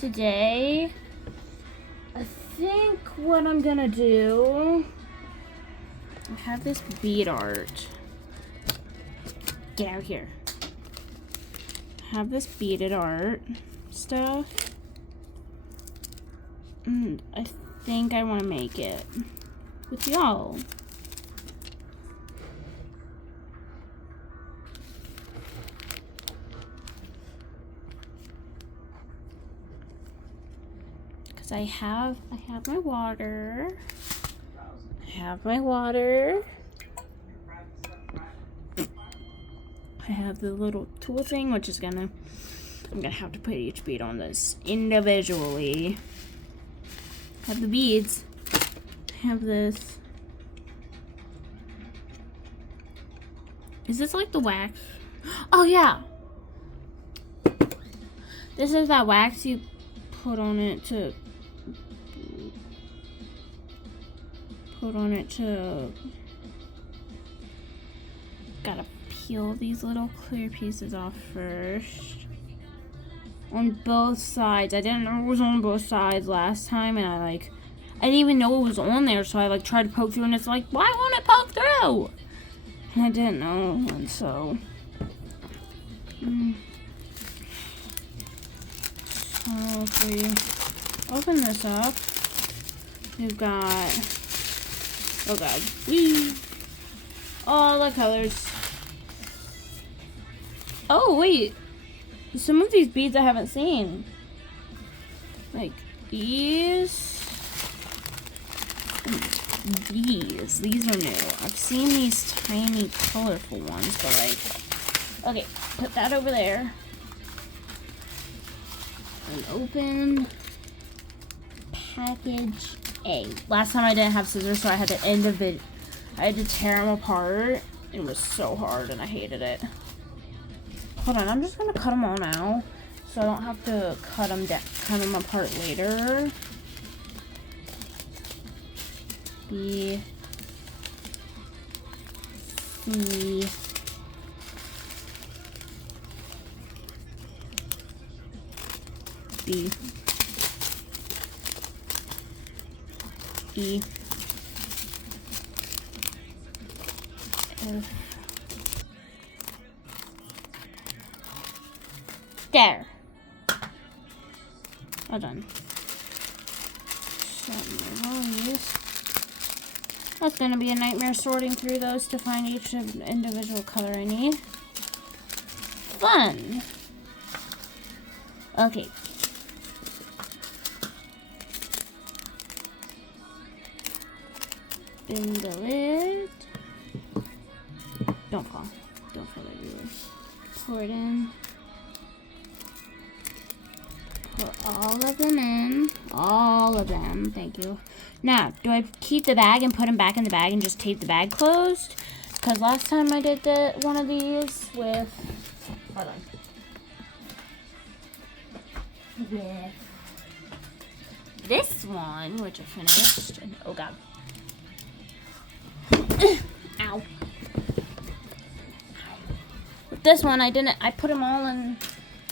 today, I think what I'm gonna do, I have this bead art. Get out here. I have this beaded art stuff. And I think I want to make it with y'all. Cause I have my water. I have my water. I have the little tool thing, which is I'm gonna have to put each bead on this individually. I have the beads. I have this. Is this like the wax? Oh yeah. This is that wax you put on it to gotta peel these little clear pieces off first. On both sides. I didn't know it was on both sides last time, and I didn't even know it was on there, so I tried to poke through, and it's like, why won't it poke through? And I didn't know, and so so if we open this up, we've got, oh god, all the colors. Oh wait, some of these beads I haven't seen. Like these. These are new. I've seen these tiny colorful ones, but okay, put that over there. And open package A. Last time I didn't have scissors, so I had to I had to tear them apart. It was so hard and I hated it. Hold on, I'm just gonna cut them all now, so I don't have to cut them apart later. B, C, B, E, F. There. All done. That's gonna be a nightmare sorting through those to find each individual color I need. Fun. Okay. Spin the lid. Don't fall. Don't fall everywhere. Pour it in. Put all of them in. All of them. Thank you. Now, do I keep the bag and put them back in the bag and just tape the bag closed? Because last time I did one of these with... Hold on. With this one, which I finished. And, oh, God. Ow. With this one, I put them all in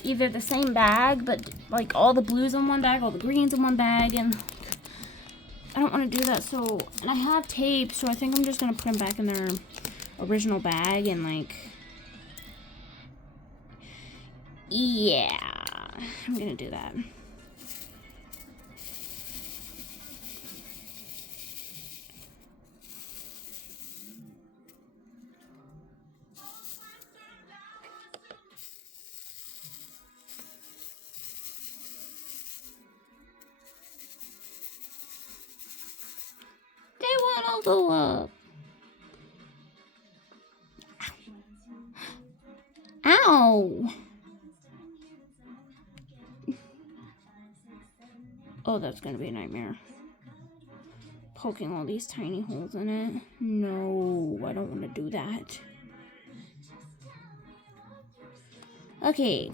either the same bag, but like all the blues in one bag, all the greens in one bag, and I don't want to do that, so, and I have tape, so I think I'm just going to put them back in their original bag, and yeah, I'm going to do that. I'll go up. Ow! Oh, that's gonna be a nightmare. Poking all these tiny holes in it. No, I don't want to do that. Okay.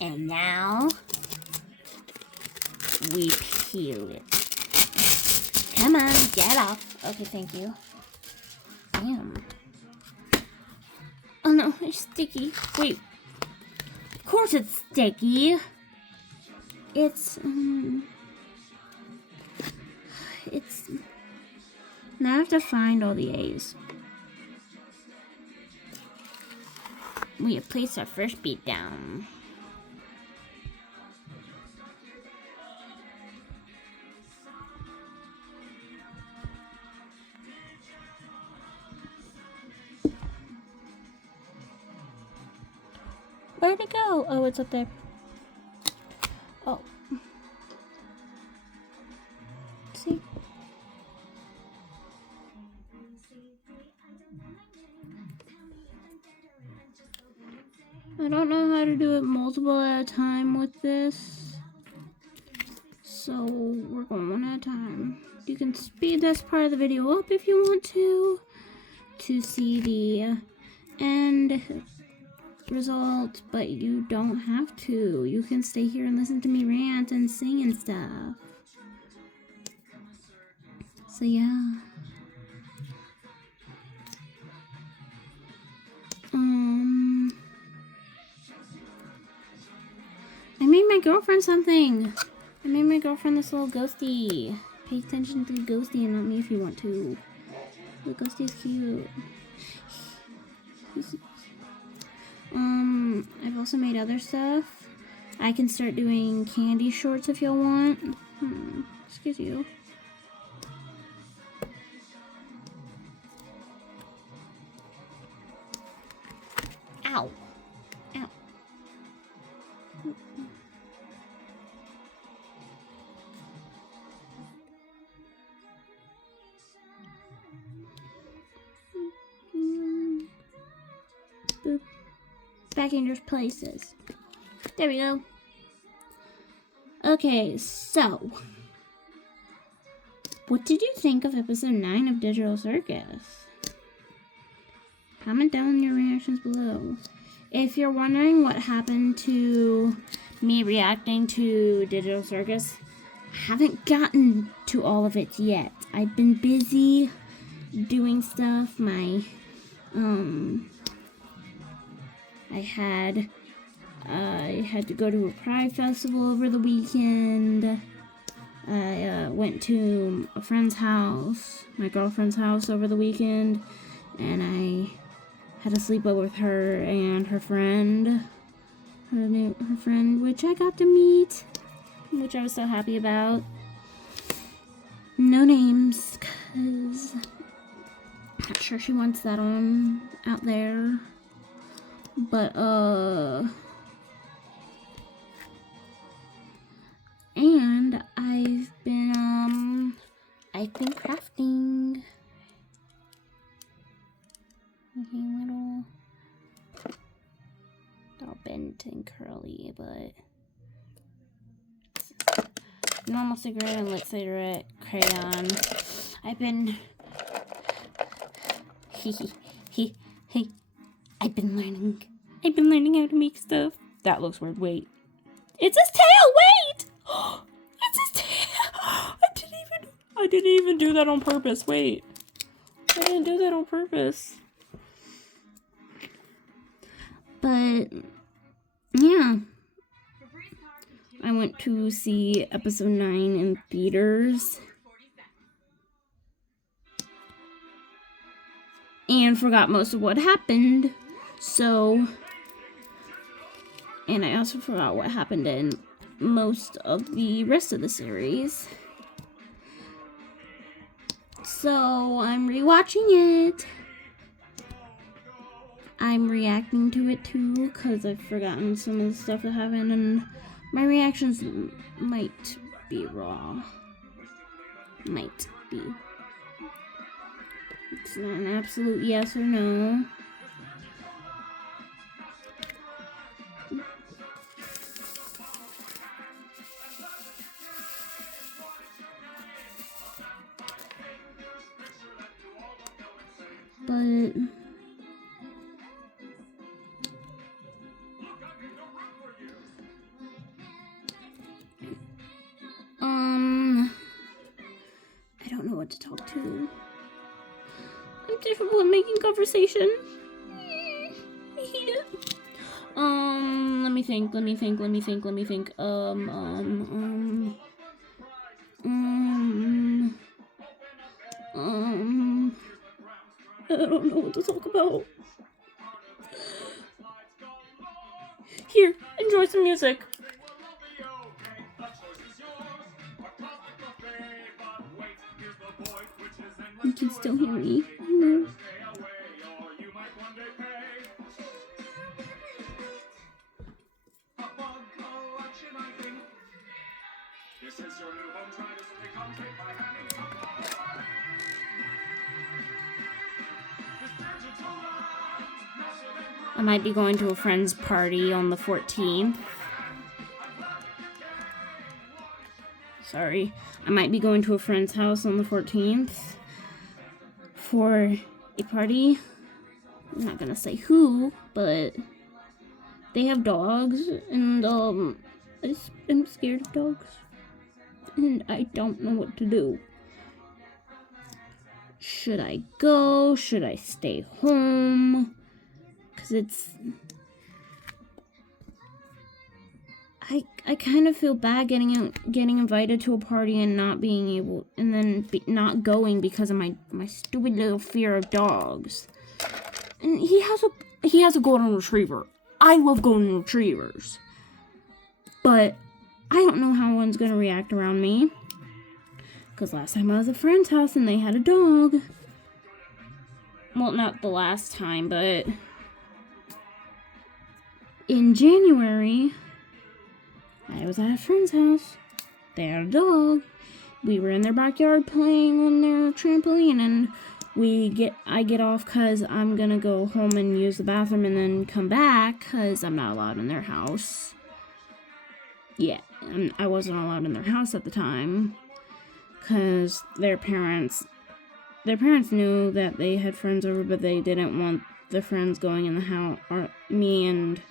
And now we peel it. Come on, get off. Okay, thank you. Damn. Oh no, it's sticky. Wait. Of course it's sticky. It's now I have to find all the A's. We have placed our first beat down. Where'd it go? Oh, it's up there. Oh. See? I don't know how to do it multiple at a time with this. So we're going one at a time. You can speed this part of the video up if you want to see the end result, but you don't have to. You can stay here and listen to me rant and sing and stuff. So yeah. I made my girlfriend something. I made my girlfriend this little ghosty. Pay attention to the ghosty and not me if you want to. The ghosty is cute. I've also made other stuff. I can start doing candy shorts if y'all want. Excuse you. Ow. Ow. Boop. Back in your places. There we go. Okay, so what did you think of episode 9 of Digital Circus? Comment down your reactions below. If you're wondering what happened to me reacting to Digital Circus, I haven't gotten to all of it yet. I've been busy doing stuff. I had to go to a Pride festival over the weekend. I went to a friend's house, my girlfriend's house over the weekend, and I had a sleepover with her and her friend, her friend, which I got to meet, which I was so happy about. No names, because I'm not sure she wants that on out there. But, and I've been crafting. Okay, they're all bent and curly, but normal cigarette and lit cigarette crayon. I've been I've been learning how to make stuff. That looks weird. Wait. It's his tail! Wait! It's his tail! I didn't even do that on purpose. Wait. I didn't do that on purpose. But yeah. I went to see episode 9 in theaters. And forgot most of what happened. So, and I also forgot what happened in most of the rest of the series. So, I'm rewatching it. I'm reacting to it too, because I've forgotten some of the stuff that happened, and my reactions might be raw. Might be. It's not an absolute yes or no. But I don't know what to talk to. I'm terrible at making conversation. Let me me think. Um, I don't know what to talk about. Here, enjoy some music. You can still hear me. No. I might be going to a friend's party on the 14th. Sorry. I might be going to a friend's house on the 14th for a party. I'm not gonna say who, but they have dogs, and I'm scared of dogs, and I don't know what to do. Should I go? Should I stay home? Because I kind of feel bad getting invited to a party and not being able, and then not going because of my stupid little fear of dogs. And he has a golden retriever. I love golden retrievers, but I don't know how one's gonna react around me. Because last time I was at a friend's house and they had a dog. Well, not the last time, but in January, I was at a friend's house. They had a dog. We were in their backyard playing on their trampoline, and I get off because I'm gonna go home and use the bathroom and then come back because I'm not allowed in their house. Yeah, I wasn't allowed in their house at the time because their parents knew that they had friends over, but they didn't want the friends going in the house, or me and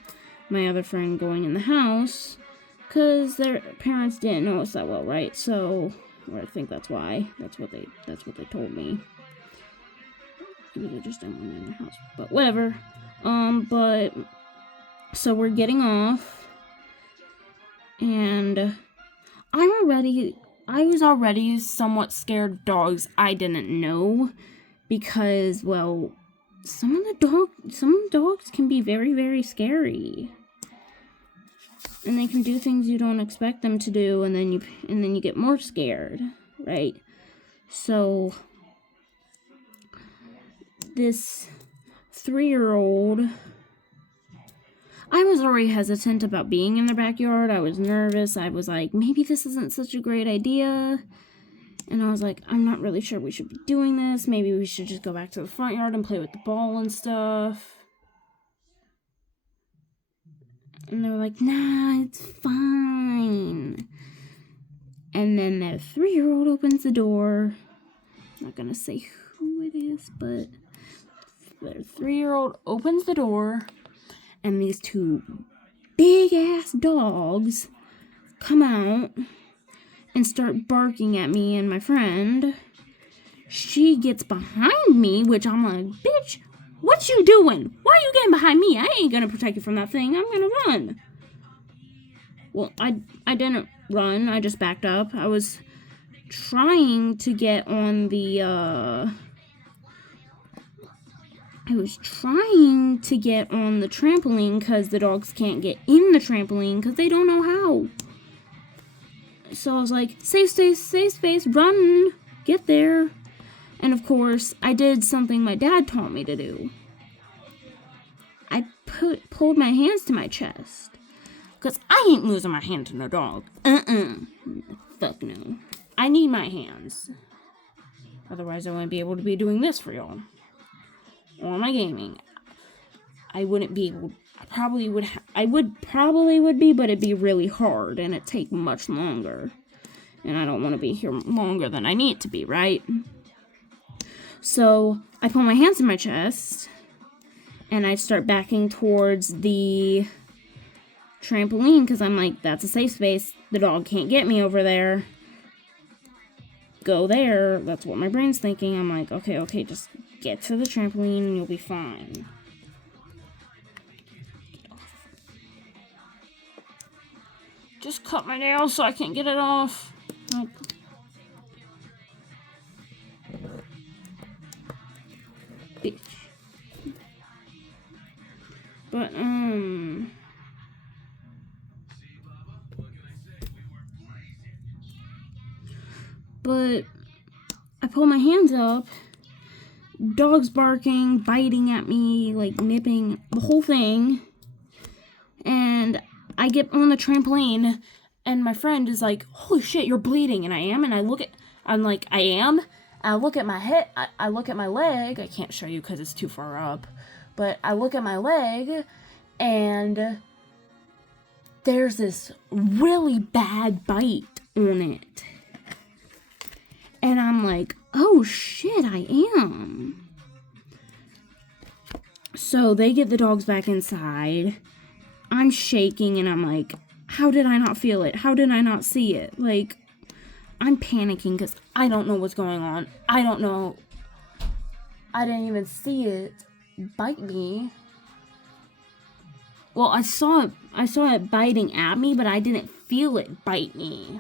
my other friend going in the house, because their parents didn't know us that well, right? So, or I think that's why. That's what they told me. Maybe they just didn't want me in their house, but whatever. But so we're getting off, and I was already somewhat scared of dogs I didn't know, because, well, some dogs can be very, very scary. And they can do things you don't expect them to do, and then you get more scared, right? So this 3-year-old, I was already hesitant about being in their backyard. I was nervous. I was like, maybe this isn't such a great idea. And I was like, I'm not really sure we should be doing this. Maybe we should just go back to the front yard and play with the ball and stuff. And they were like, nah, it's fine. And then the 3-year-old opens the door. I'm not gonna say who it is, but the 3-year-old opens the door, and these 2 big-ass dogs come out and start barking at me and my friend. She gets behind me, which I'm like, bitch, what you doing? Why are you getting behind me? I ain't gonna protect you from that thing. I'm gonna run. Well, I didn't run. I just backed up. I was trying to get on the, trampoline because the dogs can't get in the trampoline because they don't know how. So I was like, safe space, run, get there. And of course, I did something my dad taught me to do. I pulled my hands to my chest. Because I ain't losing my hand to no dog. Fuck no. I need my hands. Otherwise, I wouldn't be able to be doing this for y'all. Or my gaming. I wouldn't be able... I probably would be, but it'd be really hard. And it'd take much longer. And I don't want to be here longer than I need to be, right? So, I pull my hands to my chest. And I start backing towards the trampoline because I'm like, that's a safe space. The dog can't get me over there. Go there. That's what my brain's thinking. I'm like, okay, just get to the trampoline and you'll be fine. just cut my nails so I can't get it off. Nope. Bitch. But, I pull my hands up, dog's barking, biting at me, like nipping, the whole thing. And I get on the trampoline, and my friend is like, holy shit, you're bleeding. And I am, and I'm like, I am. I look at my head, I look at my leg. I can't show you because it's too far up. But I look at my leg, and there's this really bad bite on it. And I'm like, oh shit, I am. So they get the dogs back inside. I'm shaking and I'm like, how did I not feel it? How did I not see it? Like, I'm panicking because I don't know what's going on. I don't know. I didn't even see it bite me. Well, I saw it biting at me, but I didn't feel it bite me.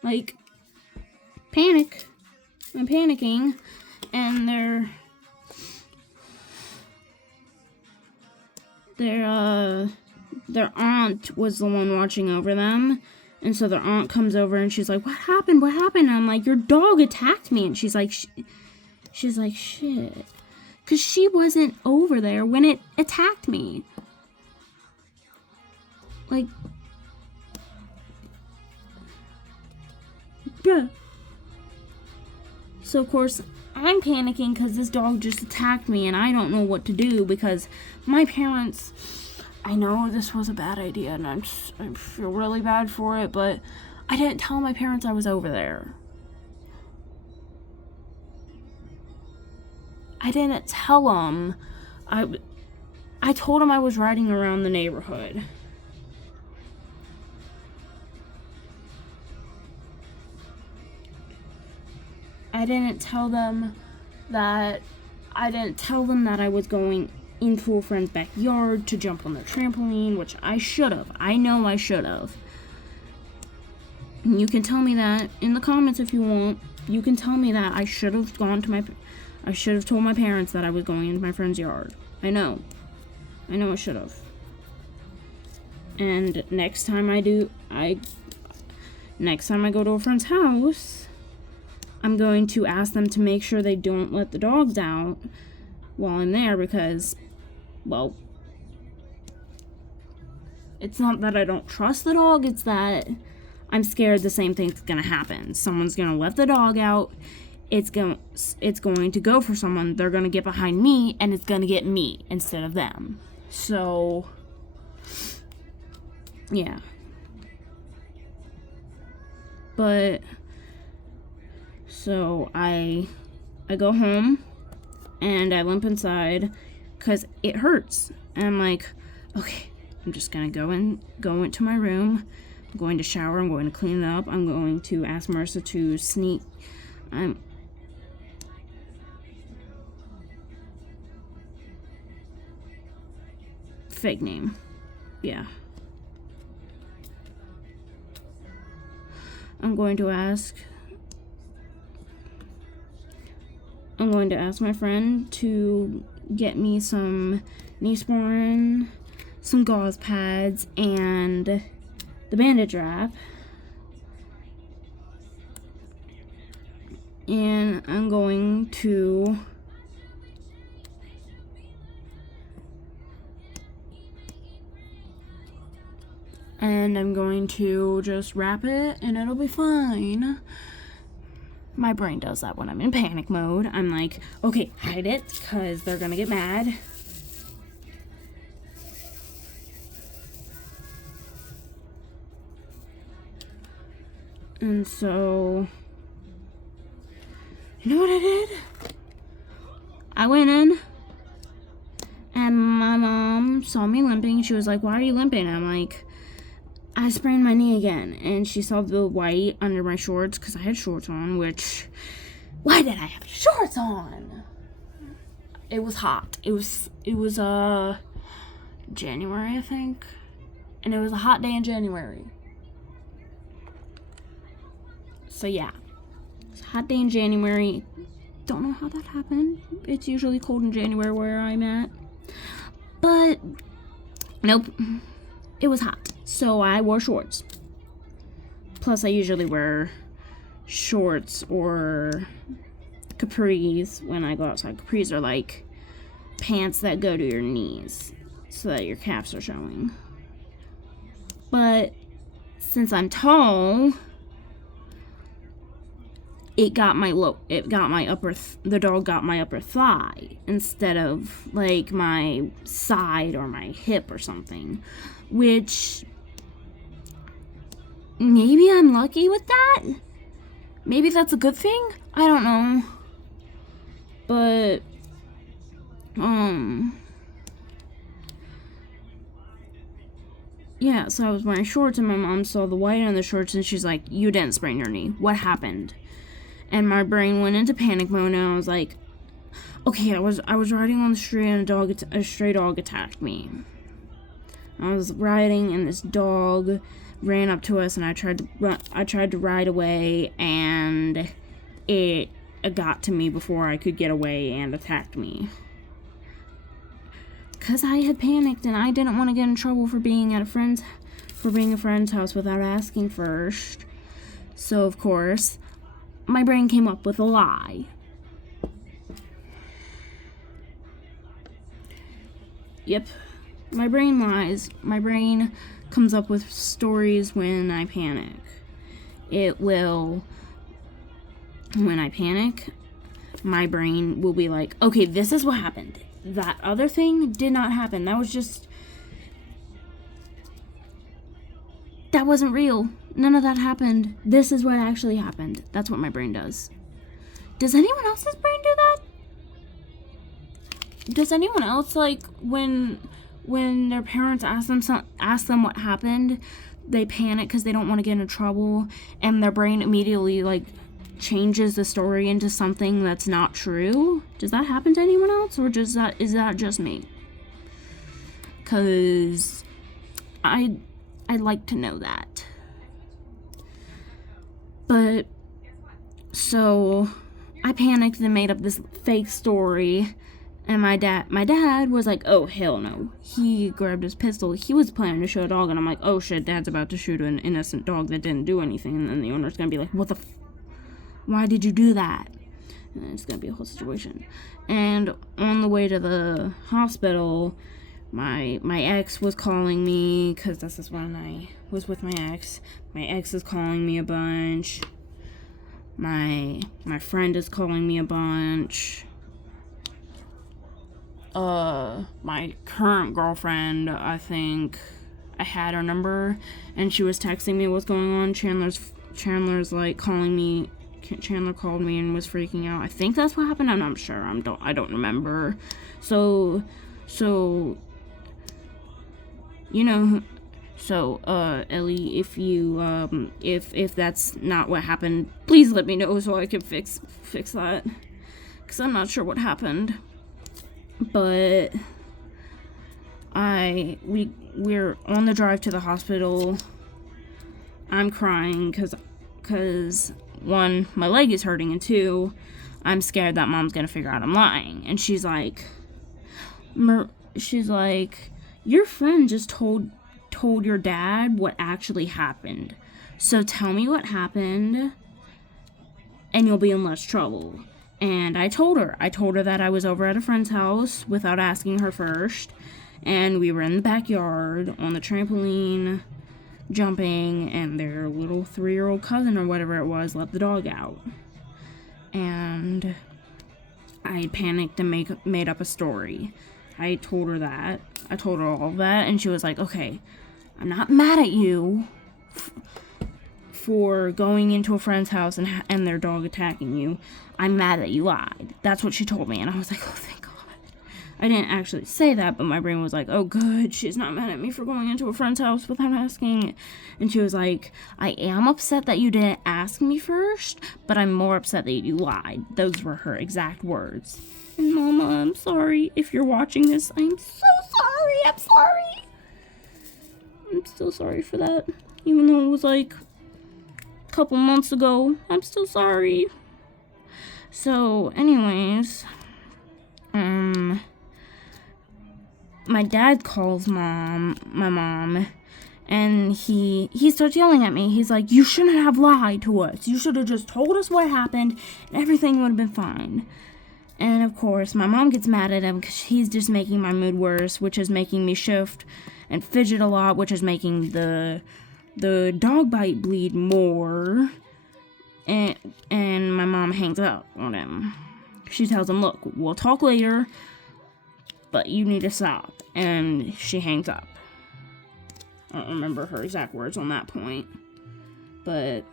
Like, panic. I'm panicking, and their aunt was the one watching over them, and so their aunt comes over and she's like, what happened? And I'm like, your dog attacked me. And she's like, shit, because she wasn't over there when it attacked me. Like, bruh. So, of course, I'm panicking because this dog just attacked me and I don't know what to do because my parents, I know this was a bad idea and I feel really bad for it, but I didn't tell my parents I was over there. I didn't tell them. I told them I was riding around the neighborhood. I didn't tell them that I was going into a friend's backyard to jump on their trampoline, which I should have. I know I should have. You can tell me that in the comments if you want. You can tell me that I should have told my parents that I was going into my friend's yard. I know I should have. And next time I go to a friend's house, I'm going to ask them to make sure they don't let the dogs out while I'm there because, well, it's not that I don't trust the dog, it's that I'm scared the same thing's gonna happen. Someone's gonna let the dog out, it's going to go for someone, they're gonna get behind me, and it's gonna get me instead of them. So, yeah. But so I go home and I limp inside because it hurts. And I'm like, okay, I'm just gonna go into my room. I'm going to shower. I'm going to clean it up. I'm going to ask Marissa to sneak. Fake name. Yeah. I'm going to ask my friend to get me some Neosporin, some gauze pads, and the bandage wrap. And I'm going to just wrap it and it'll be fine. My brain does that when I'm in panic mode. I'm like, okay, hide it, because they're gonna get mad. And so, you know what I did? I went in, and my mom saw me limping. She was like, why are you limping? I'm like, I sprained my knee again. And she saw the white under my shorts, because I had shorts on, which Why did I have shorts on? It was hot. It was January, I think. And it was a hot day in January. So yeah. It's a hot day in January. Don't know how that happened. It's usually cold in January where I'm at. But nope. It was hot. So I wore shorts. Plus I usually wear shorts or capris when I go outside. Capris are like pants that go to your knees so that your calves are showing. But since I'm tall, the dog got my upper thigh instead of like my side or my hip or something, which maybe I'm lucky with that. Maybe that's a good thing. I don't know. But yeah, so I was wearing shorts and my mom saw the white on the shorts and she's like, "You didn't sprain your knee. What happened?" And my brain went into panic mode and I was like, okay, I was riding on the street and a stray dog attacked me. I was riding and this dog ran up to us and I tried to ride away and it got to me before I could get away and attacked me. Cause I had panicked and I didn't want to get in trouble for being a friend's house without asking first. So of course, my brain came up with a lie. Yep, my brain lies. My brain comes up with stories when I panic. When I panic, my brain will be like, okay, this is what happened. That other thing did not happen. That wasn't real. None of that happened. This is what actually happened. That's what my brain does. Does anyone else's brain do that? Does anyone else, like, when their parents ask them what happened, they panic because they don't want to get into trouble, and their brain immediately, like, changes the story into something that's not true? Does that happen to anyone else, or is that just me? Because I'd like to know that. But, so, I panicked and made up this fake story, and my dad was like, oh, hell no. He grabbed his pistol. He was planning to shoot a dog, and I'm like, oh shit, Dad's about to shoot an innocent dog that didn't do anything, and then the owner's gonna be like, why did you do that? And it's gonna be a whole situation. And on the way to the hospital, my ex was calling me, because this is when I was with my ex. My ex is calling me a bunch. My friend is calling me a bunch. My current girlfriend, I think I had her number, and she was texting me what's going on. Chandler's like calling me. Chandler called me and was freaking out. I think that's what happened. I'm not sure. I don't remember. So, you know, Ellie, if you, if that's not what happened, please let me know so I can fix that. Cause I'm not sure what happened. But we're on the drive to the hospital. I'm crying cause one, my leg is hurting, and two, I'm scared that Mom's gonna figure out I'm lying. And she's like, your friend just told your dad what actually happened. So tell me what happened, and you'll be in less trouble. And I told her that I was over at a friend's house without asking her first, and we were in the backyard on the trampoline, jumping, and their little 3-year-old cousin or whatever it was let the dog out. And I panicked and made up a story. I told her that. I told her all of that, and she was like, okay, I'm not mad at you for going into a friend's house and their dog attacking you. I'm mad that you lied. That's what she told me, and I was like, oh, thank God. I didn't actually say that, but my brain was like, oh, good, she's not mad at me for going into a friend's house without asking. And she was like, I am upset that you didn't ask me first, but I'm more upset that you lied. Those were her exact words. And Mama, I'm sorry. If you're watching this, I'm so sorry. I'm sorry. I'm still sorry for that. Even though it was like a couple months ago. I'm still sorry. So, anyways, my dad calls my mom, and he starts yelling at me. He's like, you shouldn't have lied to us. You should have just told us what happened, and everything would have been fine. And of course, my mom gets mad at him because he's just making my mood worse, which is making me shift and fidget a lot, which is making the dog bite bleed more. And my mom hangs up on him. She tells him, look, we'll talk later, but you need to stop. And she hangs up. I don't remember her exact words on that point. But,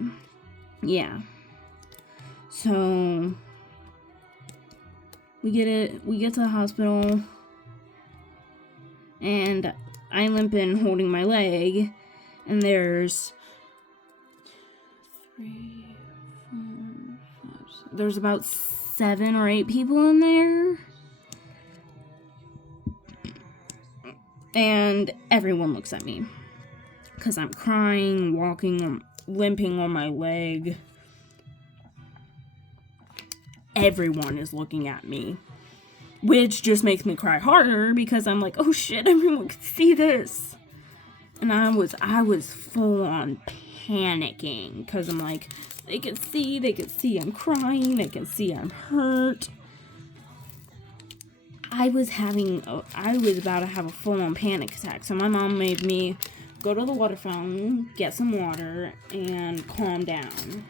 yeah. So, we get to the hospital, and I'm limping, holding my leg, and there's there's about 7 or 8 people in there. And everyone looks at me. Because I'm crying, walking, limping on my leg. Everyone is looking at me. Which just makes me cry harder because I'm like, oh shit, everyone can see this. And I was full on panicking. Because I'm like, they can see I'm crying, they can see I'm hurt. I was about to have a full-on panic attack. So my mom made me go to the water fountain, get some water, and calm down.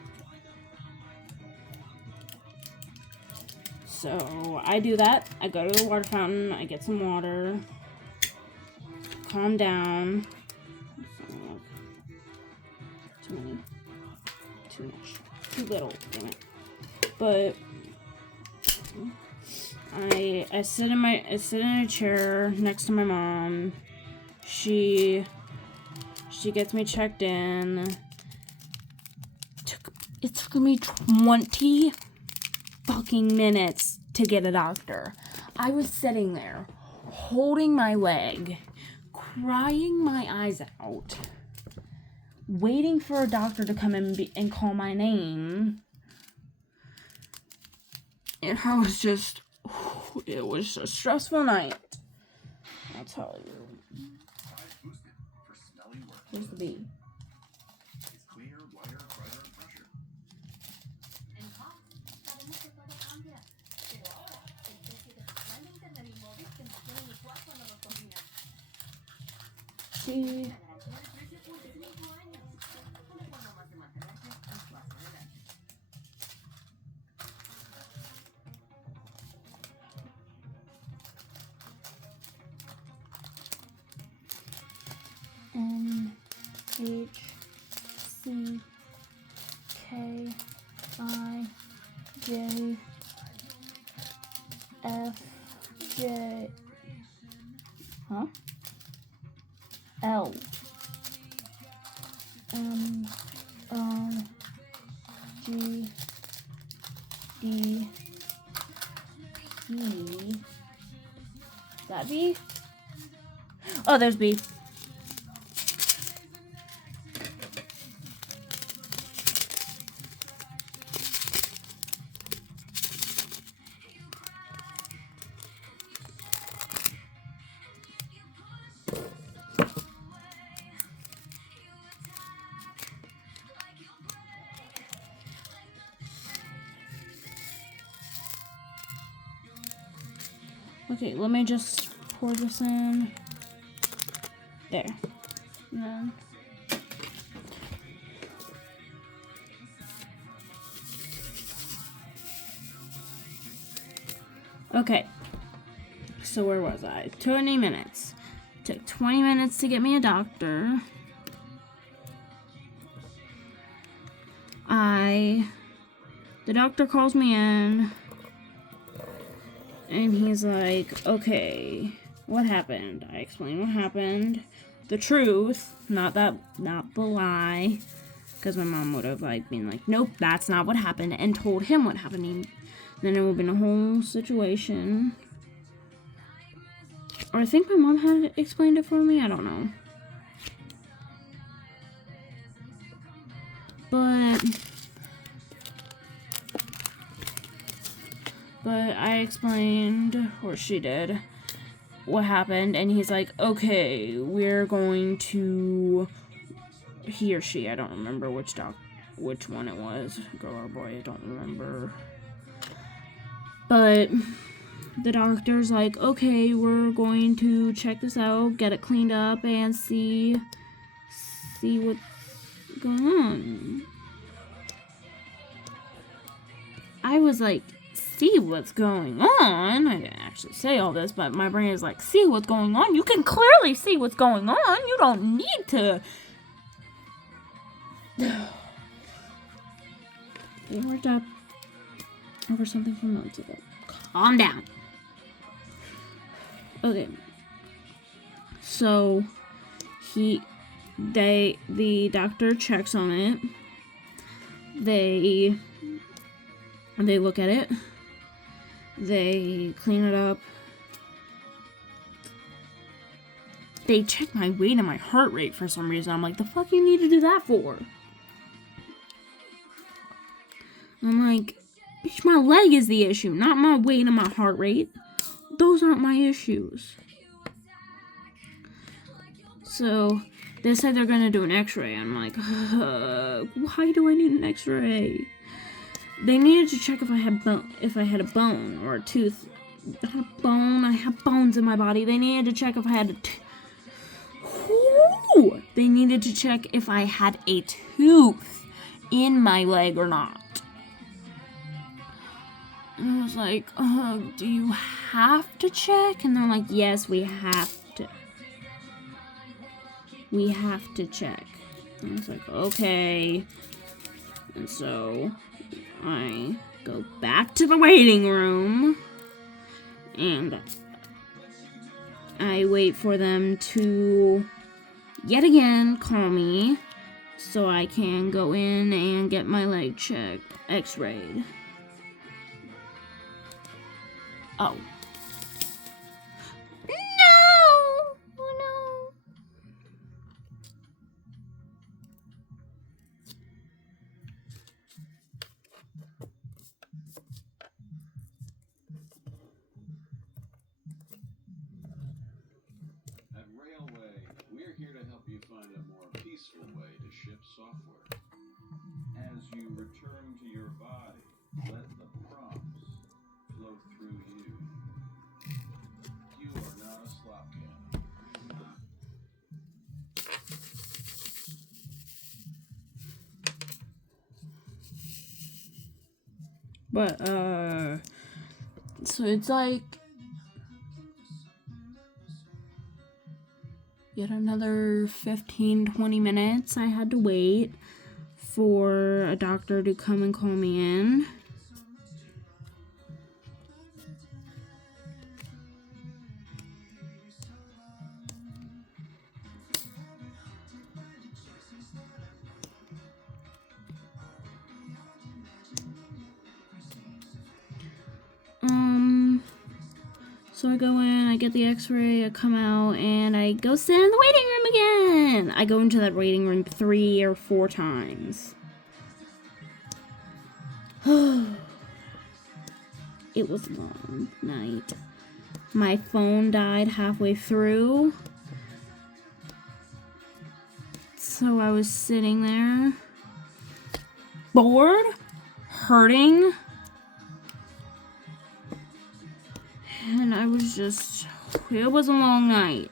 So I do that. I go to the water fountain, I get some water, calm down. Too much. Too little, damn it. But I sit in a chair next to my mom. She gets me checked in. It took me 20 fucking minutes to get a doctor. I was sitting there holding my leg, crying my eyes out, waiting for a doctor to come in and call my name. And I was just, it was a stressful night. I'll tell you. Here's the bee. It's cleaner, lighter, brighter, fresher. En Hawk, sabemos que todo cambia. Pero ahora, el precio de plan de internet y móvil se mantiene igual cuando nos combinan. Sí. La garantía de precio por 5 años. Una forma más de mantenerte un paso adelante. H C K I J F J L M O G D P. That B? Oh, there's B. Okay, let me just pour this in. There. And then okay. So where was I? 20 minutes. Took 20 minutes to get me a doctor. The doctor calls me in. And he's like, okay, what happened? I explained what happened. The truth, not the lie. Because my mom would have like been like, nope, that's not what happened, and told him what happened. Then it would have been a whole situation. Or I think my mom had explained it for me, I don't know. But I explained, or she did, what happened, and he's like, okay, we're going to, he or she, I don't remember which one it was, girl or boy, I don't remember. But the doctor's like, okay, we're going to check this out, get it cleaned up, and see what's going on. I was like, see what's going on? I didn't actually say all this, but my brain is like, see what's going on? You can clearly see what's going on. You don't need to. They worked up over something from months ago. Calm down. Okay. So, the doctor checks on it. They look at it. They clean it up. They check my weight and my heart rate for some reason. I'm like, the fuck you need to do that for? I'm like, bitch, my leg is the issue, not my weight and my heart rate. Those aren't my issues. So, they said they're gonna do an x-ray. I'm like, why do I need an x-ray? They needed to check if I had a bone or a tooth. Not a bone. I have bones in my body. They needed to check if I had They needed to check if I had a tooth in my leg or not. And I was like, do you have to check? And they're like, yes, we have to. We have to check. And I was like, okay. And so I go back to the waiting room and I wait for them to yet again call me so I can go in and get my leg checked, x-rayed. Oh. No! Oh no. At Railway, we're here to help you find a more peaceful way to ship software. As you return to your body, let the prompts flow through you. You are not a slop can. But, so it's like yet another 15-20 minutes I had to wait for a doctor to come and call me in. So I go in, I get the x-ray, I come out, and I go sit in the waiting room again. I go into that waiting room 3 or 4 times. It was a long night. My phone died halfway through. So I was sitting there, bored, hurting. And I was just, it was a long night.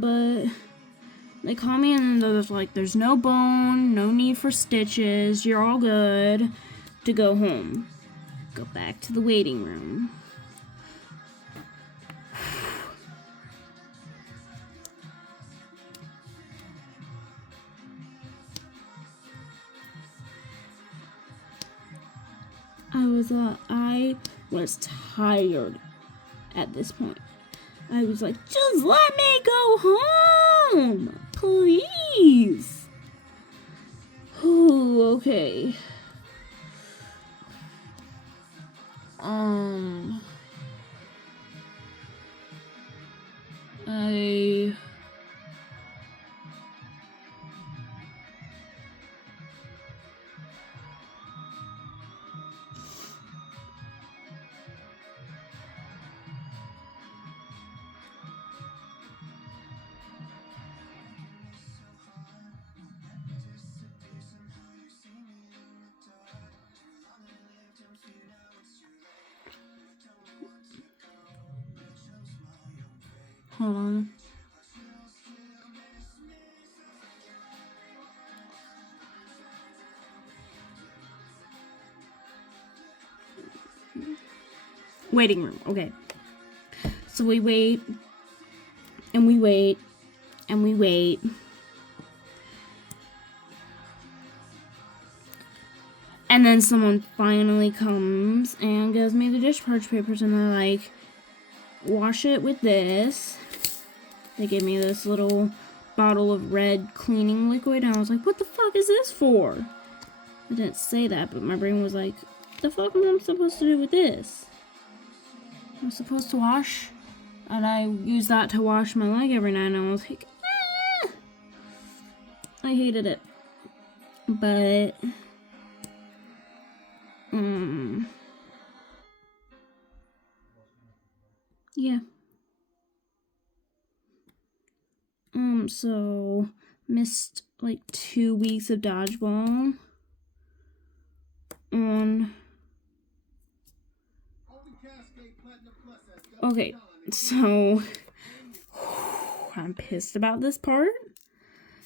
But They call me and they're like, there's no bone, no need for stitches, you're all good to go home. Go back to the waiting room. I was tired at this point. I was like, just let me go home, please. Ooh, okay. Hold on. Waiting room, okay. So we wait, and we wait, and we wait. And then someone finally comes and gives me the discharge papers, and they're like, wash it with this. They gave me this little bottle of red cleaning liquid, and I was like, what the fuck is this for? I didn't say that, but my brain was like, the fuck am I supposed to do with this? I'm supposed to wash, and I use that to wash my leg every night, and I was like, ah! I hated it. But, yeah. So, missed, like, 2 weeks of dodgeball on... Okay, so... I'm pissed about this part.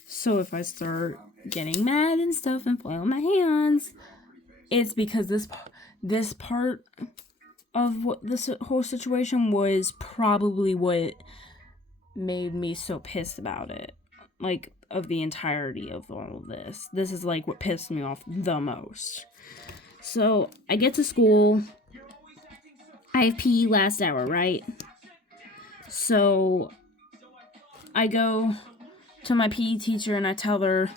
So if I start getting mad and stuff and flailing my hands, it's because this part of what this whole situation was probably what made me so pissed about it. Like, of the entirety of all of this. This is like what pissed me off the most. So I get to school. I have PE last hour, right? So I go to my PE teacher and I tell her,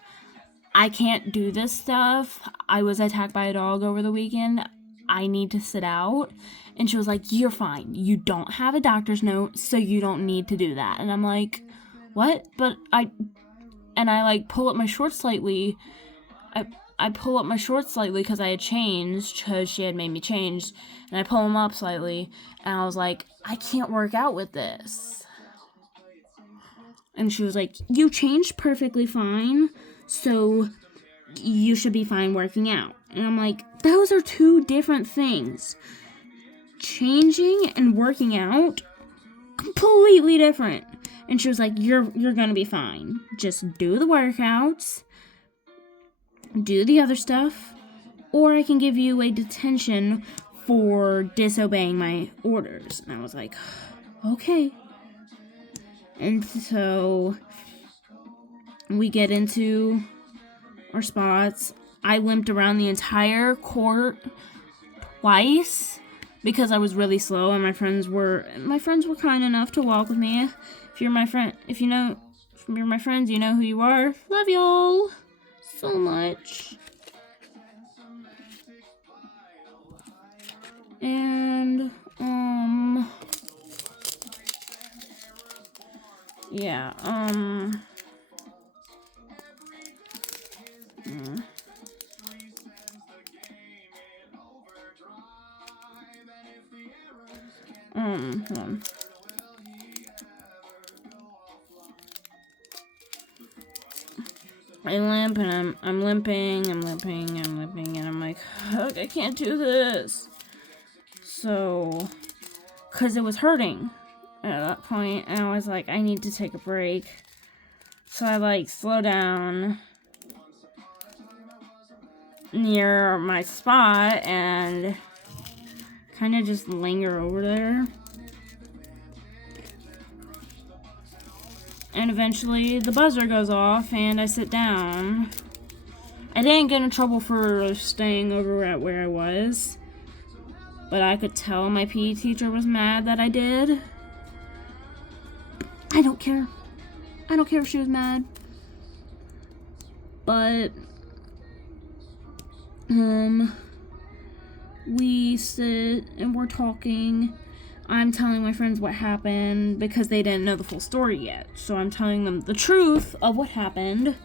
I can't do this stuff. I was attacked by a dog over the weekend. I need to sit out. And she was like, you're fine. You don't have a doctor's note, so you don't need to do that. And I'm like, what? But I like pull up my shorts slightly. I pull up my shorts slightly because I had changed, because she had made me change. And I pull them up slightly. And I was like, I can't work out with this. And she was like, you changed perfectly fine, so you should be fine working out. And I'm like, those are two different things. Changing and working out, completely different. And she was like, you're gonna be fine. Just do the workouts, do the other stuff, or I can give you a detention for disobeying my orders. And I was like, okay. And so we get into our spots. I limped around the entire court twice because I was really slow, and my friends were kind enough to walk with me. If you're my friend, if you're my friends, you know who you are. Love y'all so much. And yeah, hold on. I limp, and I'm limping, and I'm like, ugh, I can't do this. So, because it was hurting at that point, and I was like, I need to take a break. So I like slow down near my spot and kind of just linger over there. And eventually the buzzer goes off and I sit down. I didn't get in trouble for staying over at where I was, but I could tell my PE teacher was mad that I did. I don't care. I don't care if she was mad. But, we sit and we're talking. I'm telling my friends what happened because they didn't know the full story yet. So I'm telling them the truth of what happened,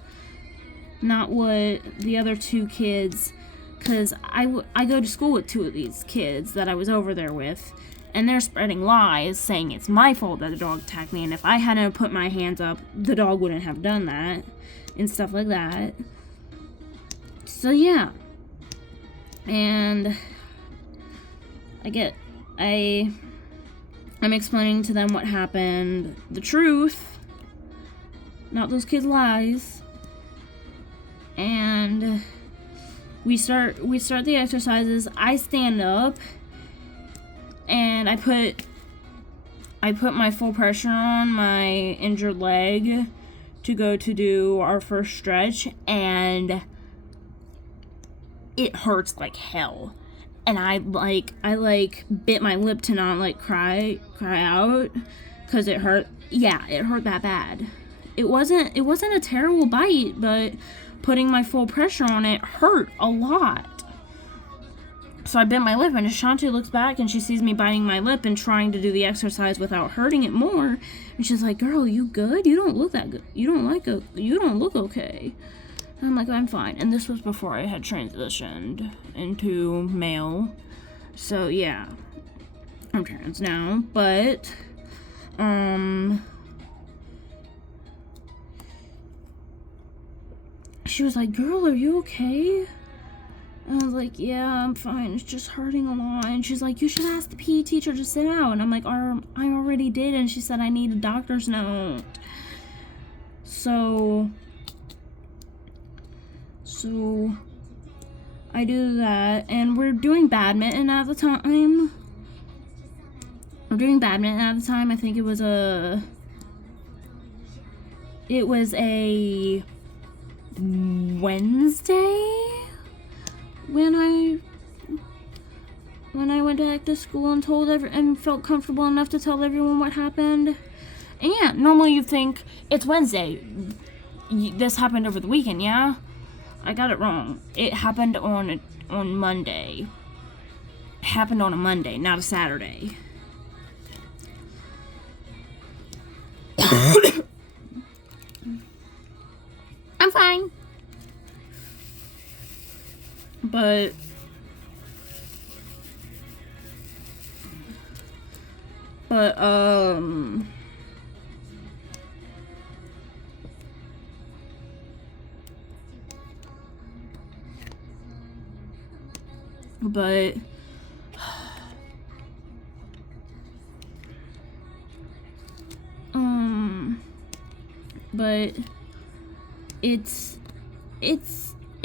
not what the other two kids, because I go to school with two of these kids that I was over there with, and they're spreading lies saying it's my fault that the dog attacked me, and if I hadn't put my hands up, the dog wouldn't have done that, and stuff like that. So yeah. And I'm explaining to them what happened, the truth, not those kids' lies. And we start the exercises. I stand up and I put my full pressure on my injured leg to go to do our first stretch, and it hurts like hell. And I bit my lip to not like cry out because it hurt. Yeah, it hurt that bad. It wasn't a terrible bite, but putting my full pressure on it hurt a lot. So I bit my lip, and Ashanti looks back and she sees me biting my lip and trying to do the exercise without hurting it more. And she's like, "Girl, you good? You don't look that good. You don't look okay." And I'm like, "I'm fine." And this was before I had transitioned into male. So yeah, I'm trans now, but she was like, "Girl, are you okay?" And I was like, "Yeah, I'm fine. It's just hurting a lot." And she's like, "You should ask the PE teacher to sit out." And I'm like, I already did. And she said I need a doctor's note. So I do that, and we're doing badminton at the time. I think it was a Wednesday when I went back to school and and felt comfortable enough to tell everyone what happened. And yeah, normally you think it's Wednesday. This happened over the weekend, yeah? I got it wrong. It happened on Monday. It happened on a Monday, not a Saturday. I'm fine. But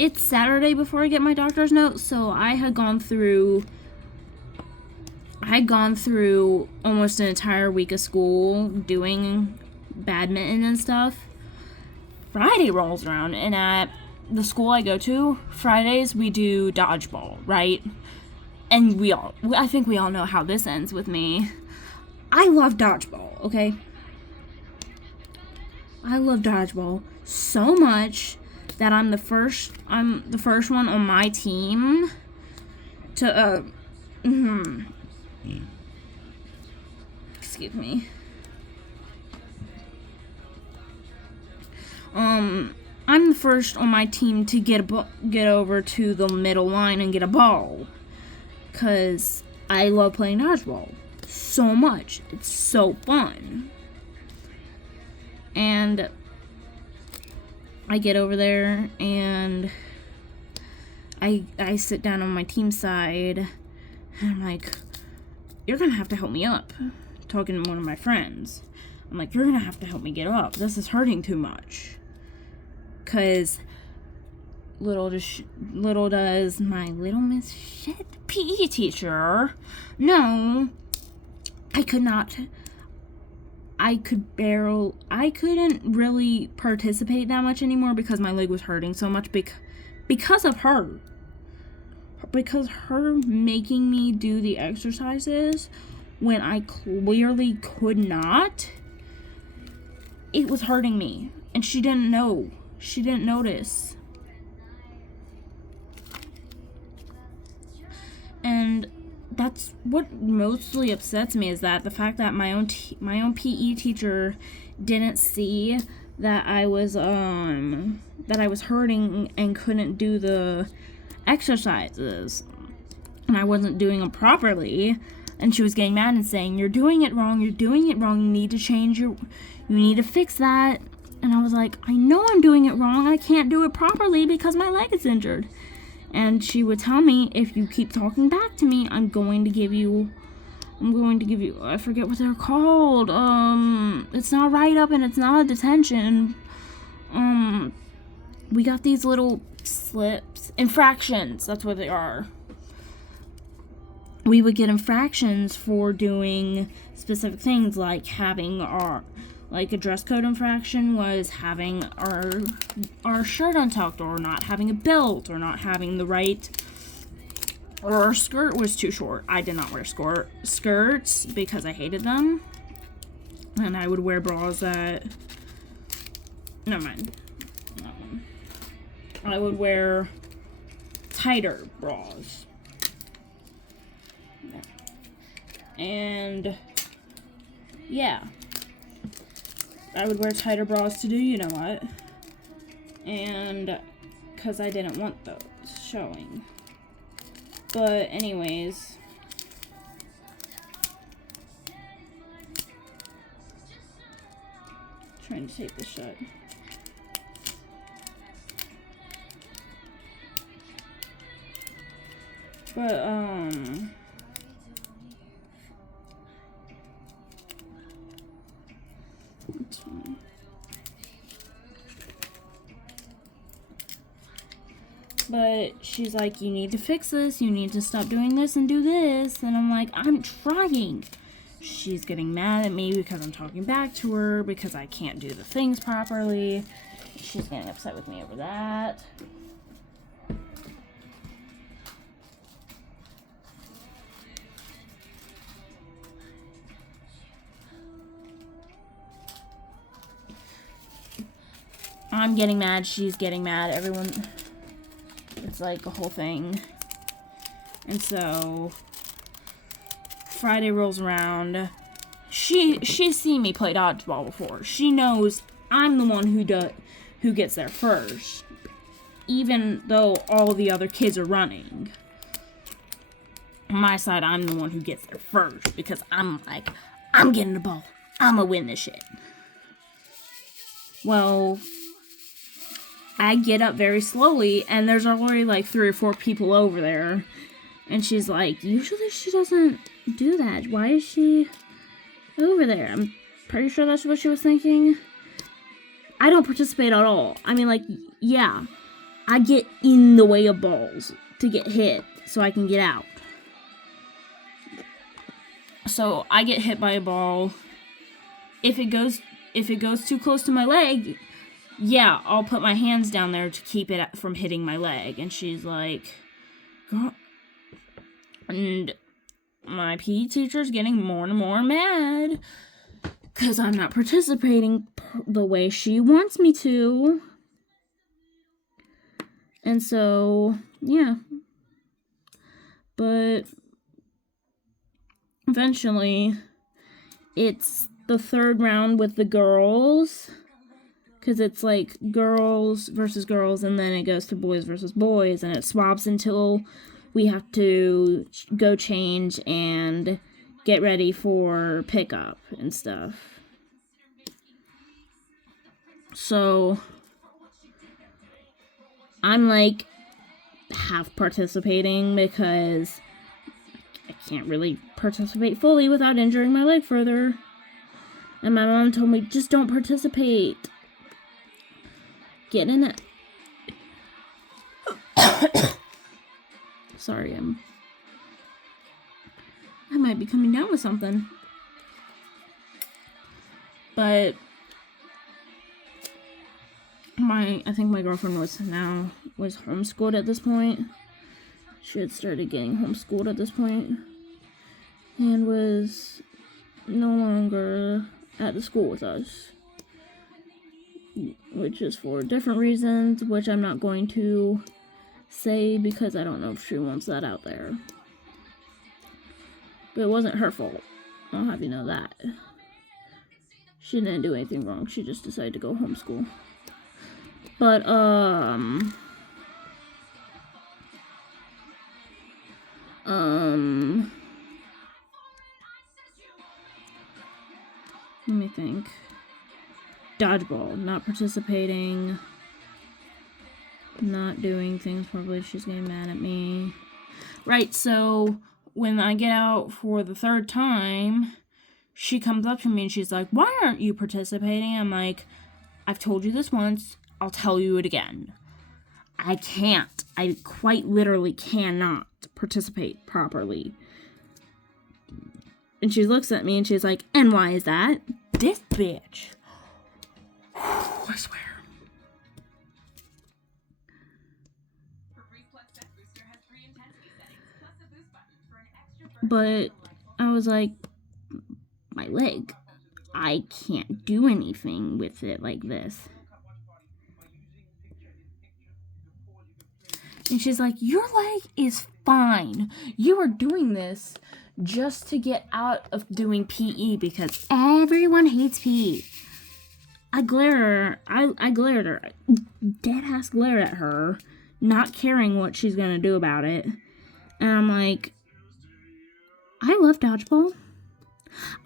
it's Saturday before I get my doctor's note, so I had gone through almost an entire week of school doing badminton and stuff. Friday rolls around, and at the school I go to, Fridays we do dodgeball, right? And I think we all know how this ends with me. I love dodgeball, okay? I love dodgeball so much that I'm the first one on my team to excuse me. I'm the first on my team to get over to the middle line and get a ball, cause I love playing dodgeball so much. It's so fun. And I get over there and I sit down on my team side, and I'm like, "You're gonna have to help me up." Talking to one of my friends, I'm like, "You're gonna have to help me get up. This is hurting too much." because little does my little Miss Shit PE teacher know I couldn't really participate that much anymore because my leg was hurting so much because of her. Because her making me do the exercises when I clearly could not, it was hurting me. And she didn't know. She didn't notice. And that's what mostly upsets me, is that the fact that my own PE teacher didn't see that I was hurting and couldn't do the exercises, and I wasn't doing them properly, and she was getting mad and saying, you're doing it wrong, you need to you need to fix that. And I was like, I know I'm doing it wrong, I can't do it properly because my leg is injured. And she would tell me, if you keep talking back to me, I'm going to give you, I forget what they're called, it's not a write-up and it's not a detention, we got these little slips, infractions, that's what they are. We would get infractions for doing specific things, like having a dress code infraction was having our shirt untucked, or not having a belt, or not having the right, or our skirt was too short. I did not wear skirts because I hated them, and I would wear bras that, never mind, I would wear tighter bras. And yeah, I would wear tighter bras to do you know what, and because I didn't want those showing. But anyways, trying to take this shut. But but she's like, you need to fix this, you need to stop doing this and do this, and I'm like, I'm trying. She's getting mad at me because I'm talking back to her because I can't do the things properly. She's getting upset with me over that. I'm getting mad, she's getting mad, everyone, it's like a whole thing. And so Friday rolls around. She's seen me play dodgeball before. She knows I'm the one who gets there first, even though all the other kids are running. On my side, I'm the one who gets there first because I'm like, I'm getting the ball, I'm gonna win this shit. Well, I get up very slowly, and there's already like 3 or 4 people over there. And she's like, usually she doesn't do that. Why is she over there? I'm pretty sure that's what she was thinking. I don't participate at all. I mean, like, yeah, I get in the way of balls to get hit so I can get out. So I get hit by a ball. If it goes too close to my leg, yeah, I'll put my hands down there to keep it from hitting my leg. And she's like, girl. And my PE teacher's getting more and more mad because I'm not participating the way she wants me to. And so, yeah. But eventually, it's the 3rd round with the girls. Because it's like girls versus girls, and then it goes to boys versus boys, and it swaps until we have to go change and get ready for pickup and stuff. So I'm like half participating because I can't really participate fully without injuring my leg further. And my mom told me, just don't participate. getting it. Sorry, I might be coming down with something. But I think my girlfriend was homeschooled at this point. She had started getting homeschooled at this point and was no longer at the school with us, which is for different reasons, which I'm not going to say because I don't know if she wants that out there. But it wasn't her fault. I'll have you know that. She didn't do anything wrong. She just decided to go homeschool. But, let me think. Dodgeball, not participating, not doing things properly. She's getting mad at me. Right, so when I get out for the third time, she comes up to me and she's like, why aren't you participating? I'm like, I've told you this once, I'll tell you it again. I can't. I quite literally cannot participate properly. And she looks at me and she's like, and why is that? This bitch. I swear. But I was like, my leg. I can't do anything with it like this. And she's like, your leg is fine. You are doing this just to get out of doing PE because everyone hates PE. I glared at her. Dead ass glared at her, not caring what she's gonna do about it. And I'm like, I love dodgeball.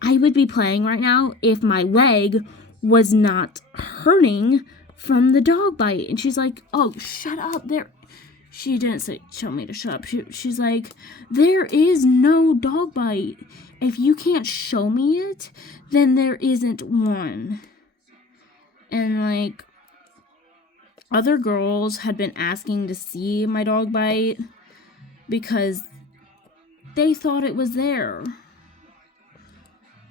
I would be playing right now if my leg was not hurting from the dog bite. And she's like, oh, shut up. She didn't tell me to shut up. She's like, there is no dog bite. If you can't show me it, then there isn't one. And like, other girls had been asking to see my dog bite because they thought it was there.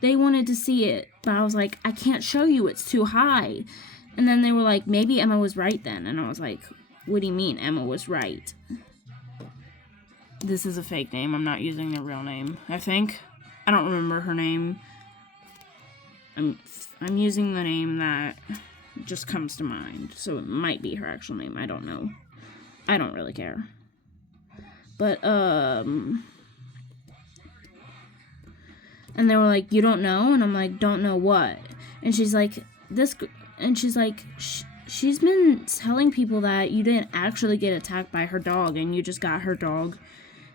They wanted to see it, but I was like, I can't show you, it's too high. And then they were like, maybe Emma was right then. And I was like, what do you mean Emma was right? This is a fake name. I'm not using their real name, I think. I don't remember her name. I'm using the name that just comes to mind. So it might be her actual name. I don't know. I don't really care. But, and they were like, you don't know? And I'm like, don't know what? And she's like, she's been telling people that you didn't actually get attacked by her dog and you just got her dog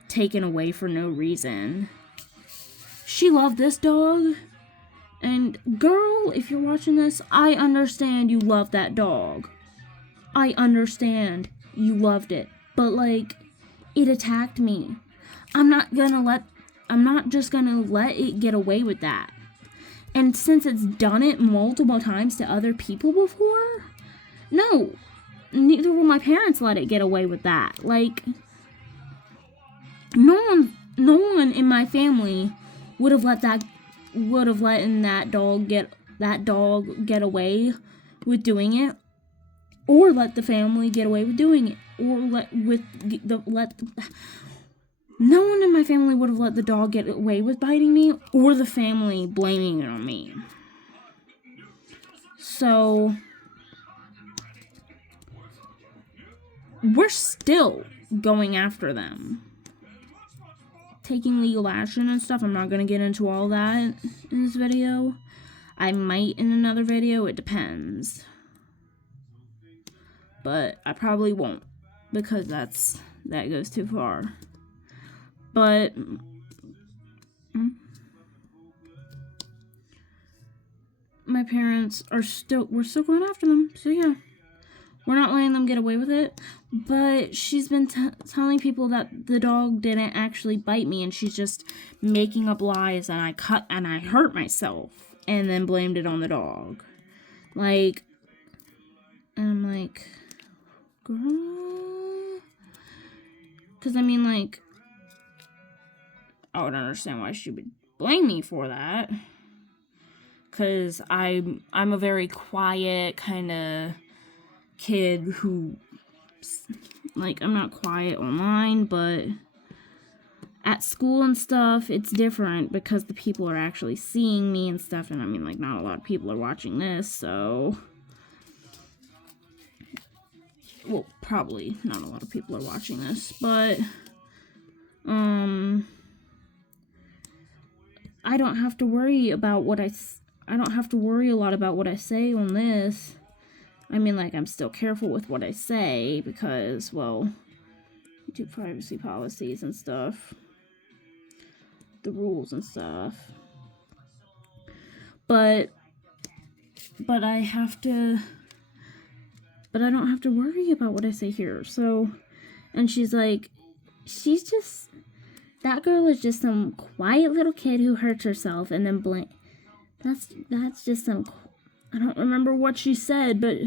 taken away for no reason. She loved this dog. And girl, if you're watching this, I understand you love that dog. I understand you loved it. But like, it attacked me. I'm not just gonna let it get away with that. And since it's done it multiple times to other people before, no, neither will my parents let it get away with that. Like, no one in my family would have let that dog get away with doing it, or let the family get away with doing it, or no one in my family would have let the dog get away with biting me, or the family blaming it on me. So, we're still going after them. Taking legal action and stuff. I'm not going to get into all that in this video. I might in another video. It depends. But I probably won't, because that goes too far. But my parents we're still going after them. So yeah, we're not letting them get away with it. But she's been telling people that the dog didn't actually bite me, and she's just making up lies, and I hurt myself, and then blamed it on the dog. Like, and I'm like, girl. Because, I mean, like, I would understand why she would blame me for that. Because I'm a very quiet kind of kid who, like, I'm not quiet online, but at school and stuff, it's different because the people are actually seeing me and stuff, and I mean, like, not a lot of people are watching this, so... Well, probably not a lot of people are watching this, but, I don't have to worry about I don't have to worry a lot about what I say on this. I mean, like, I'm still careful with what I say because, well, YouTube privacy policies and stuff. The rules and stuff. But I don't have to worry about what I say here. So, and she's like, that girl is just some quiet little kid who hurts herself and then that's just some, I don't remember what she said, but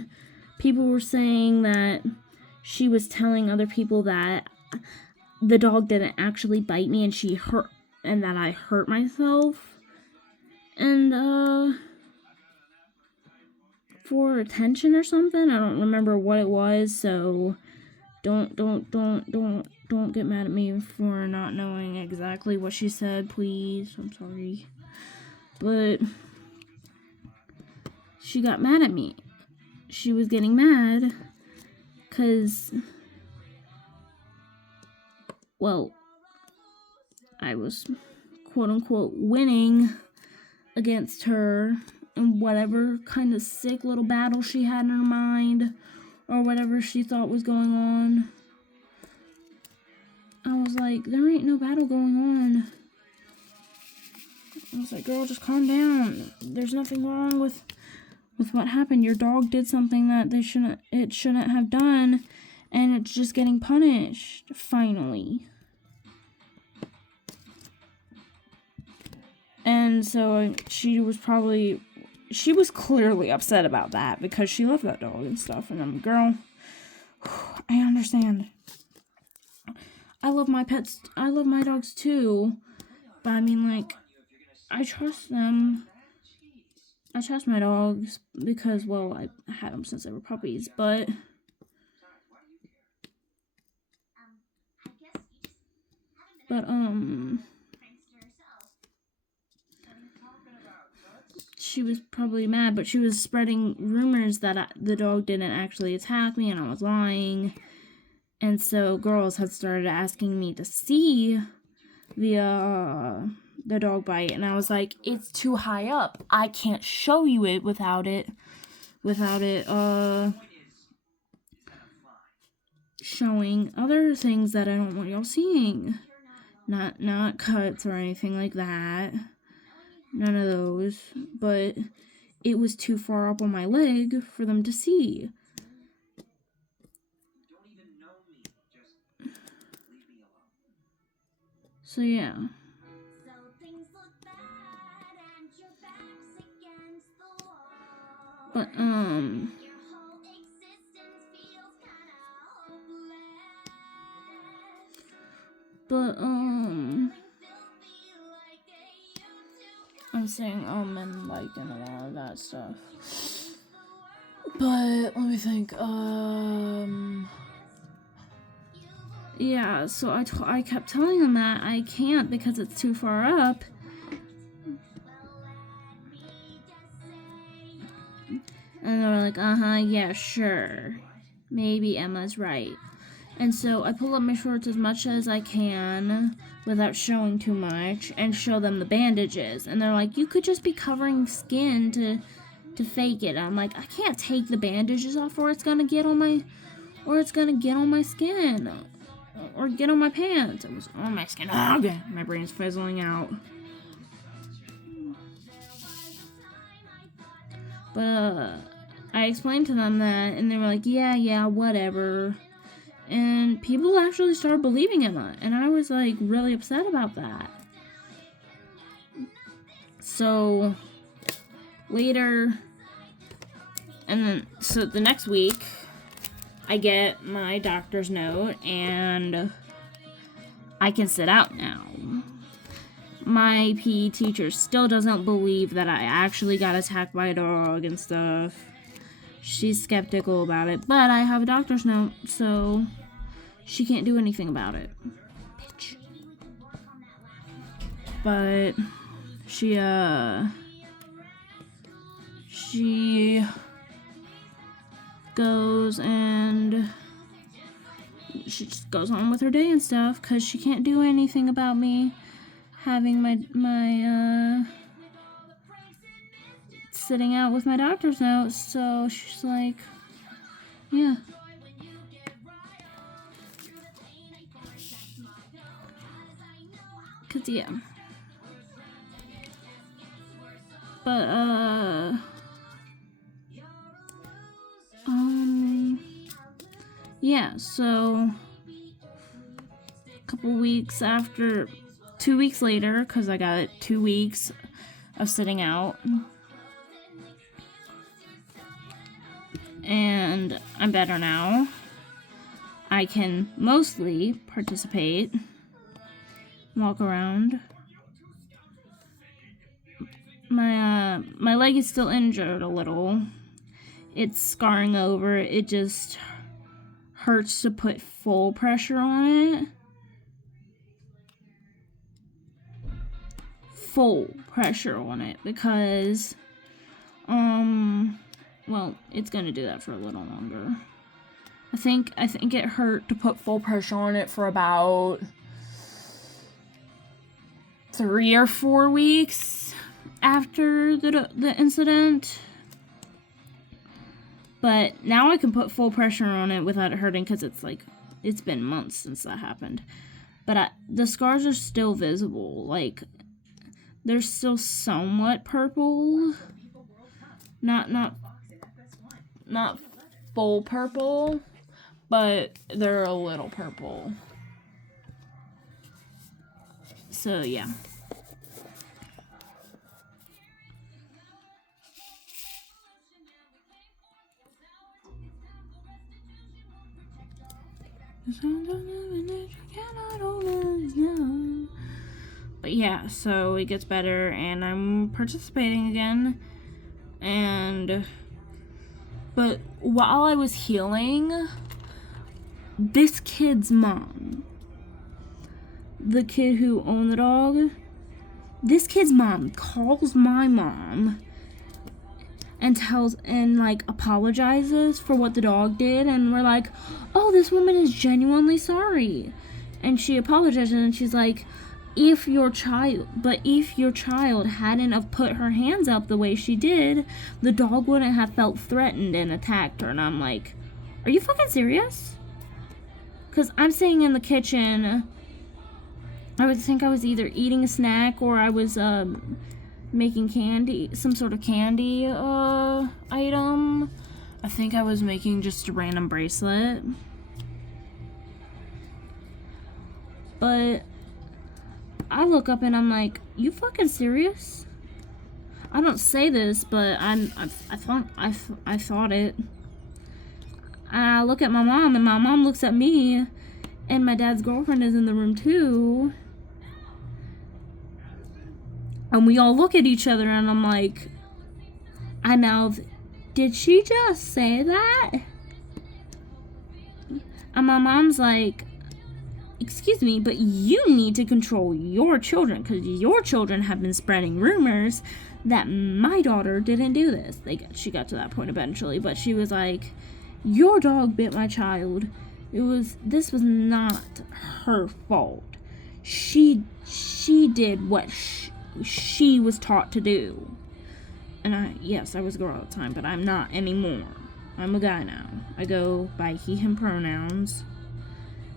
people were saying that she was telling other people that the dog didn't actually bite me and that I hurt myself. And, for attention or something. I don't remember what it was, so don't get mad at me for not knowing exactly what she said, please. I'm sorry. But she got mad at me. She was getting mad because, well, I was quote-unquote winning against her in whatever kind of sick little battle she had in her mind or whatever she thought was going on. I was like, there ain't no battle going on. I was like, girl, just calm down. There's nothing wrong with what happened. Your dog did something that it shouldn't have done, and it's just getting punished, finally. And so she was clearly upset about that because she loved that dog and stuff. And I'm, girl, I understand. I love my pets. I love my dogs too. But I mean, like, I trust them. I trust my dogs because, well, I had them since they were puppies. But she was probably mad, but she was spreading rumors that the dog didn't actually attack me and I was lying. And so girls had started asking me to see the dog bite, and I was like, it's too high up. I can't show you it without it showing other things that I don't want y'all seeing. Not cuts or anything like that. None of those. But it was too far up on my leg for them to see. So yeah. But I'm saying and like and a lot of that stuff. But let me think. Yeah, so I kept telling them that I can't because it's too far up. And they were like, yeah, sure. Maybe Emma's right. And so I pull up my shorts as much as I can without showing too much and show them the bandages. And they're like, you could just be covering skin to fake it. And I'm like, I can't take the bandages off or it's gonna get on my skin. Or get on my pants. It was on my skin. Oh, okay. My brain's fizzling out. But I explained to them that, and they were like, yeah, whatever. And people actually started believing Emma, and I was like really upset about that. So later, and then so the next week, I get my doctor's note and I can sit out now. My PE teacher still doesn't believe that I actually got attacked by a dog and stuff. She's skeptical about it, but I have a doctor's note, so she can't do anything about it. Bitch. But she goes and she just goes on with her day and stuff because she can't do anything about me having my sitting out with my doctor's note. So she's like, yeah. Cause yeah. But yeah, so a couple weeks after, 2 weeks later, because I got 2 weeks of sitting out, and I'm better now. I can mostly participate, walk around. My leg is still injured a little. It's scarring over. It just hurts to put full pressure on it. Full pressure on it because, well, it's gonna do that for a little longer. I think it hurt to put full pressure on it for about 3 or 4 weeks after the incident. But now I can put full pressure on it without it hurting because it's been months since that happened. But the scars are still visible. Like, they're still somewhat purple. Not full purple, but they're a little purple. So, yeah. But yeah, so it gets better and I'm participating again. But while I was healing, this kid's mom, the kid who owned the dog, this kid's mom calls my mom and apologizes for what the dog did, and we're like, oh, this woman is genuinely sorry. And she apologizes and she's like, if your child hadn't have put her hands up the way she did, the dog wouldn't have felt threatened and attacked her. And I'm like, are you fucking serious? Because I'm sitting in the kitchen. I would think I was either eating a snack or I was making candy, some sort of candy item. I think I was making just a random bracelet. But I look up and I'm like, you fucking serious? I don't say this, but I thought it. And I look at my mom, and my mom looks at me, and my dad's girlfriend is in the room too. And we all look at each other, and I'm like, I mouth, did she just say that? And my mom's like, excuse me, but you need to control your children, because your children have been spreading rumors that my daughter didn't do this. She got to that point eventually, but she was like, your dog bit my child. This was not her fault. She did what she was taught to do. And I was a girl at the time, but I'm not anymore. I'm a guy now. I go by he, him pronouns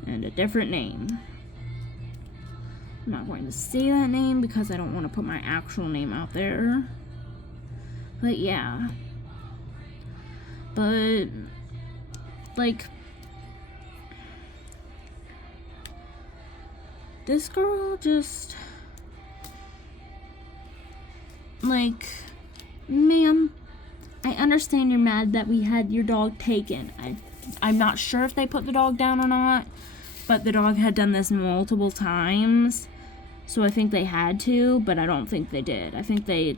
and a different name. I'm not going to say that name because I don't want to put my actual name out there. But yeah. But, like, this girl just, like, ma'am, I understand you're mad that we had your dog taken. I'm not sure if they put the dog down or not, but the dog had done this multiple times. So I think they had to, but I don't think they did. I think they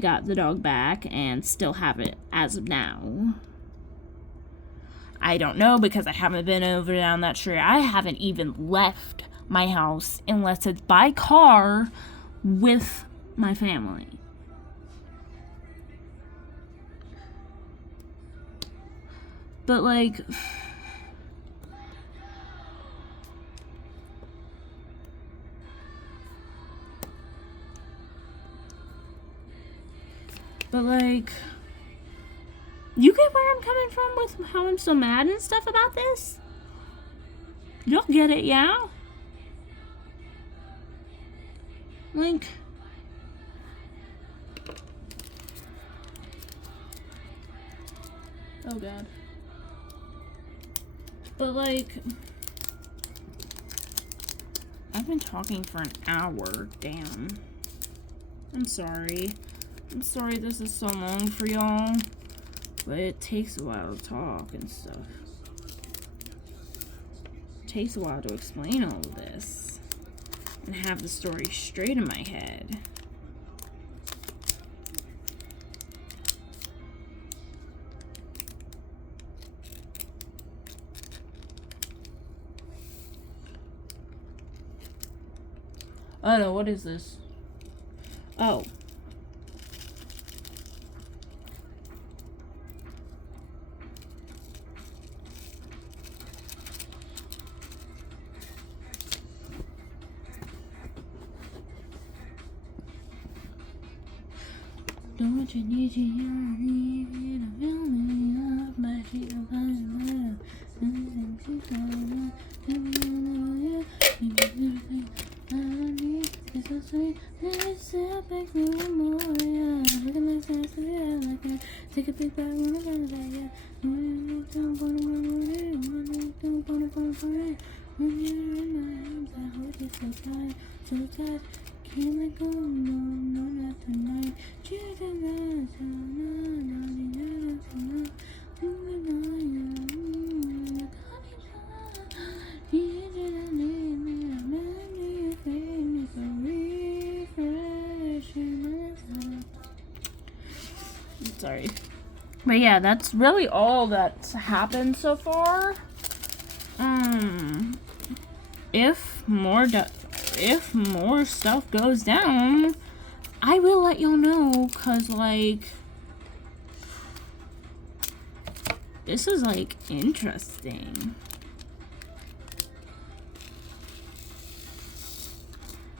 got the dog back and still have it as of now. I don't know because I haven't been over down that street. I haven't even left my house unless it's by car with my family. But like, you get where I'm coming from with how I'm so mad and stuff about this? You'll get it, yeah? Like, oh god. But like, I've been talking for an hour, damn. I'm sorry. I'm sorry this is so long for y'all, but it takes a while to talk and stuff. It takes a while to explain all of this and have the story straight in my head. I don't know, what is this? Oh. Don't you need to hear me? Fill me up, my feet are flying. It's so sweet, it's epic, no more, yeah. Look at my sense, yeah, like I take a big bag when I'm like, yeah. Don't wanna when you're in my arms, I hold you so tight, can't let go, no, not tonight. Sorry. But yeah, that's really all that's happened so far. If more stuff goes down, I will let y'all know, cause like, this is like interesting.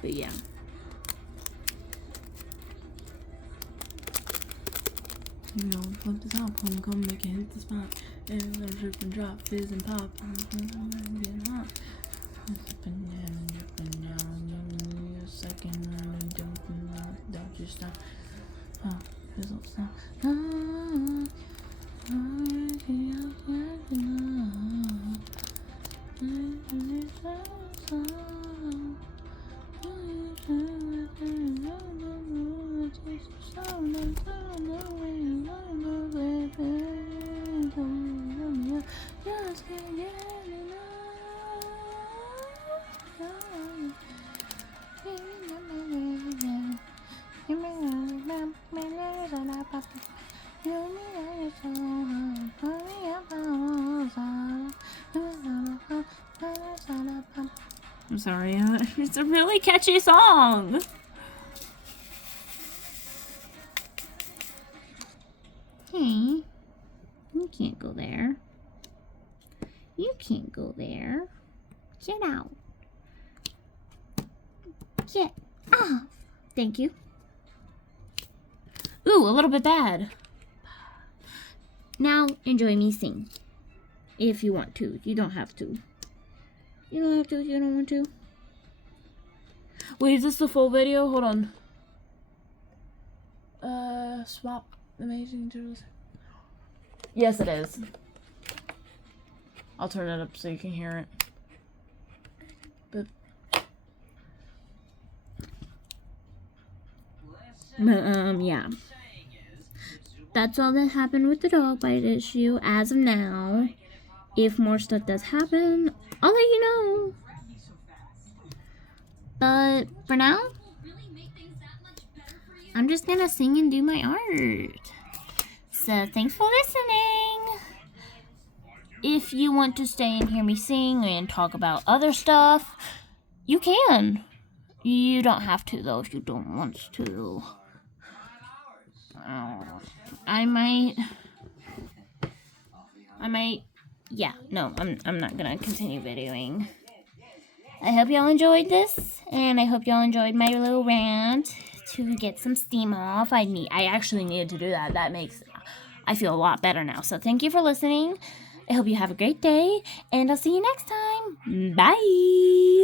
But yeah. You know, flip this out, come make it hit the spot. And then drip and drop, fizz and pop. Getting hot. Up and down, a second, and don't you stop. Oh, fizzle stop. I'm sorry, it's a really catchy song. Hey, you can't go there. You can't go there. Get out. Get off. Thank you. Ooh, a little bit bad. Now, enjoy me sing. If you want to. You don't have to. You don't have to if you don't want to. Wait, is this the full video? Hold on. Swap amazing tools. Yes, it is. I'll turn it up so you can hear it. But yeah. that's all that happened with the dog bite issue as of now. If more stuff does happen, I'll let you know. But for now, I'm just gonna sing and do my art. So thanks for listening. If you want to stay and hear me sing and talk about other stuff, you can. You don't have to though if you don't want to. I might. Yeah, no, I'm not gonna continue videoing. I hope y'all enjoyed this, and I hope y'all enjoyed my little rant to get some steam off. I actually needed to do that. I feel a lot better now. So thank you for listening. I hope you have a great day, and I'll see you next time. Bye.